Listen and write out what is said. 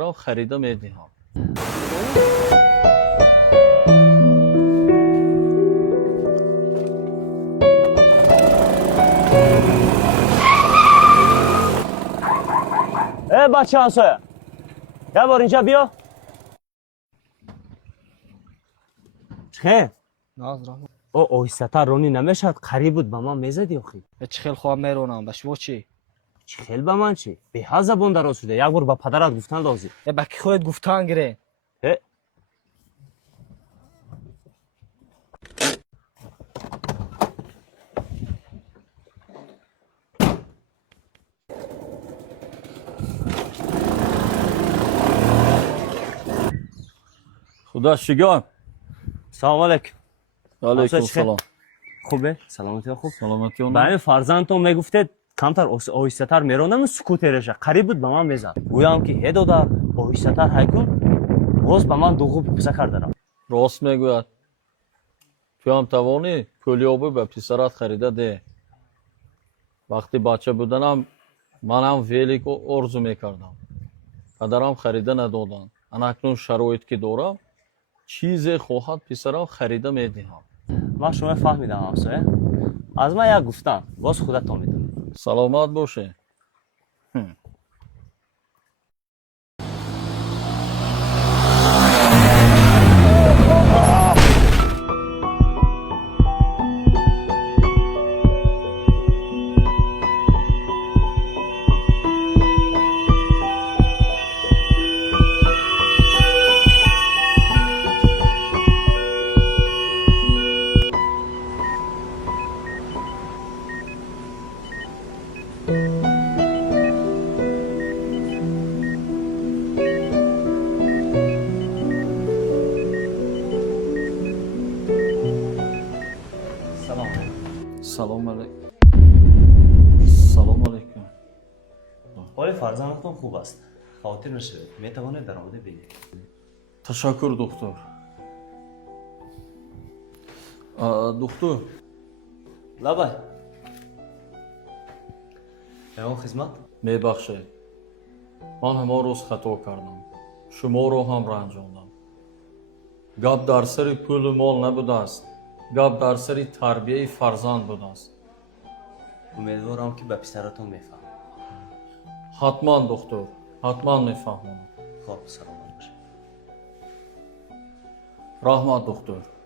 را خریده میدهم. بچه همسایه یه بار اینجا بیا. چه؟ ناز رحمت. آهسته‌تر رانی نمیشد، قریب بود به من میزدی آخی. چه خیلی خواب میرونم به شما چی؟ چه خیل به من چی؟ به هر زبان دراز شده، یک بار به پدرت گفتن لازم. به کی خودت گفتن گره؟ خدا شگان. سلام علیکم. علیکم سلام. خوبه؟ سلامتی خوب؟ سلامتی اون. برای فرزندتون میگفتید کمتر آهسته‌تر میرونم، سکوت رشه قریب بود به من میزد. گویم که هدو در آهسته‌تر هیکن باز به من دوغو پسه کردم. راست میگوید. تو هم توانی پولیابی به پسرت خریده ده. وقتی بچه بودنم منم ویلی ارزو میکردم. پدرم خریده ندادن. اکنون شرایط که دارم چیزی خواهد پسرم خریده میدهم. من شما فهمیدم همسایه. از من یک گفتم باز خودت میدونی. سلامت باشه. سلام علیکم. سلام علیکم. حال فرزندتون خوب است. خاطر نشوید. میتوانید در آمده بینید. تشکر دکتر. دکتر لبای اون خدمت میبخشید. من همه روز خطا کردم. شما رو هم رنجاندم. گپ در سر پول و مال نبوده است. گپ در سر تربیه فرزند بوده است. امیدوارم که به پسرتون میفهم. حتما دکتر. حتما میفهمم. خب سلامت باشه. رحمت دکتر.